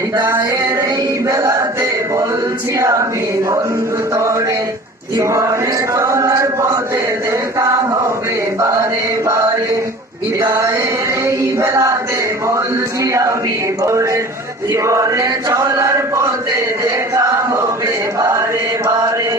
বিদায়ের এই বেলাতে বলছি আমি বন্ধু তোরে, জীবনে চলার পথে দেখা হবে বারে বারে। বিদায়ের এই বেলাতে বলছি আমি তোরে, জীবনে চলার পথে দেখা হবে বারে বারে।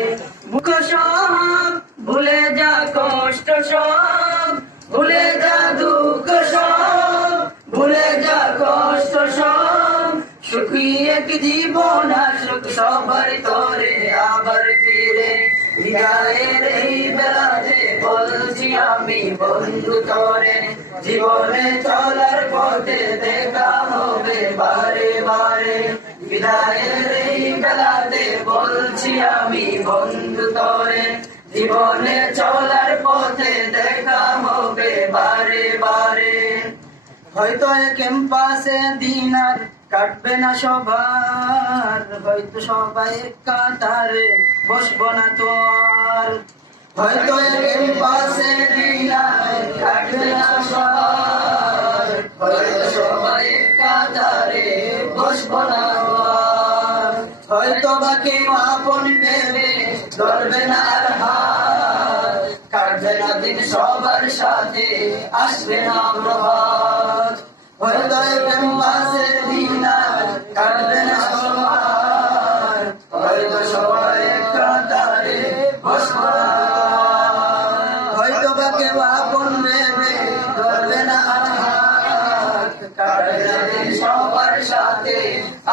মুখ সব ভুলে যা, কষ্ট সব ভুলে যা, দুঃখ সব ভুলে যা, কষ্ট সব সুখী এক জীবন আসুক সবার তরে আবার ফিরে। বিদায়ের এই বেলাতে বলছি আমি বন্ধু তোরে, জীবনে চলার পথে দেখা হবে বারে বারে। বিদায়ের এই বেলাতে বলছি আমি বন্ধু তোরে, জীবনে চলার পথে দেখা হবে বারে বারে। হয়তো ক্যাম্পাসে দিন আর কাটবে না সবার, হয়তো সবাই কাতারে বসবো না তো আর। হয়তো ক্যাম্পাসে দিন আর কাটবে না সবার, হয়তো সবাই কাতারে বসবো না তো আর। হয়তো বা কেউ আপন ভেবে ধরবে না আর হাত, কাটবে না দিন সবার সাথে আসবে না প্রভাত। হয়তো ক্যাম্পাসের দিন আর কাটবে না সবার, হয়তো সবাই কাতারে বসবো না। হয়তো বা কেউ আপন ভেবে ধরবে না আর হাত, কাটবে না দিন সবার সাথে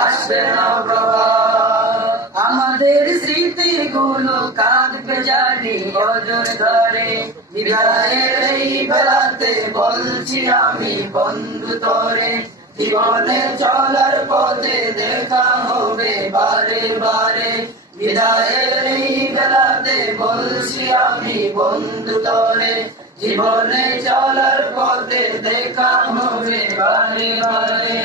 আসবে না প্রভাত। আমাদের স্মৃতিগুলো কাঁদবে জানি অজর ধরে, বিদায়ের এই বেলাতে বলছি আমি বন্ধু তোরে, জীবনে চলার পথে দেখা হবে বারে বারে। বিদায়ের এই বেলাতে বলছি আমি বন্ধু তোরে, জীবনে চলার পথে দেখা হবে বারে বারে।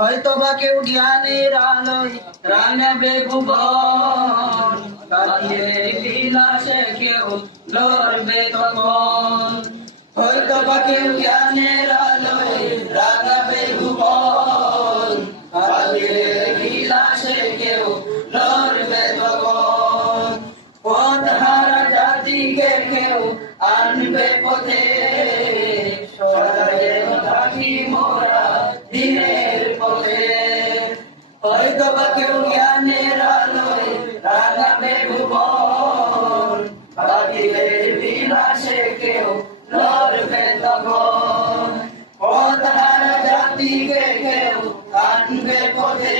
হয়তো বা কেউ জ্ঞানের আলোয় রাঙাবে ভুবন, কাটিয়ে বিলাসে কেউ লড়বে তখন। হয়তো বা কেউ জ্ঞানের আলোয় রাঙাবে ভুবন, কাটিয়ে বিলাসে কেউ লড়বে তখন। পথ হারা জাতিকে কেউ আনবে পথে, সদায় থাকি মোরা দিনের পথে। হয়তো বা কেউ জ্ঞানের আলোয় রাঙাবে ভুবন, কাটিয়ে বিলাসে কেউ লড়বে তখন। পথ হারা জাতিকে কেউ আনবে পথে,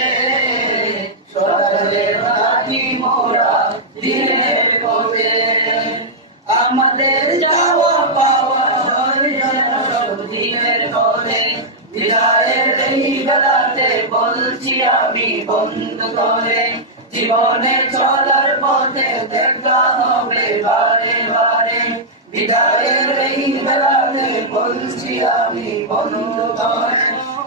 সদায় থাকি মোরা দিনের পথে। আমাদের যাওয়া পাওয়া সব দিনের পথে, বিদায়ের এই বেলাতে বলছি আমি বন্ধু তোরে, জীবনে চলার পথে দেখা হবে বারে বারে। বিদায়ের এই বেলাতে বলছি আমি বন্ধু তোরে,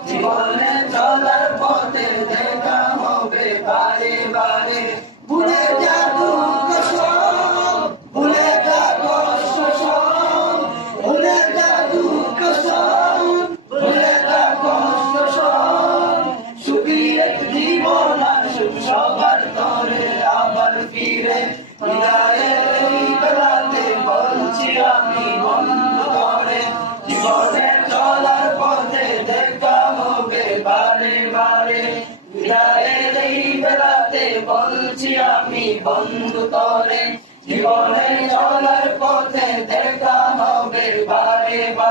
জীবনে চলার পথে দেখা হবে বারে বারে। ভুলে যা দুঃখ সব, ভুলে যা কষ্ট সব, ভুলে যা দুঃখ সব, ভুলে যা কষ্ট সব সুখী এক জীবন আসুক সবার তরে আবার ফিরে। বিদায়ের এই বেলাতে বলছি আমি বন্ধু তোরে, জীবনে চলার পথে দেখা হবে বারে বারে। বিদায়ের এই বেলাতে বলছি আমি বন্ধু তোরে, জীবনে চলার পথে দেখা হবে বারে বারে।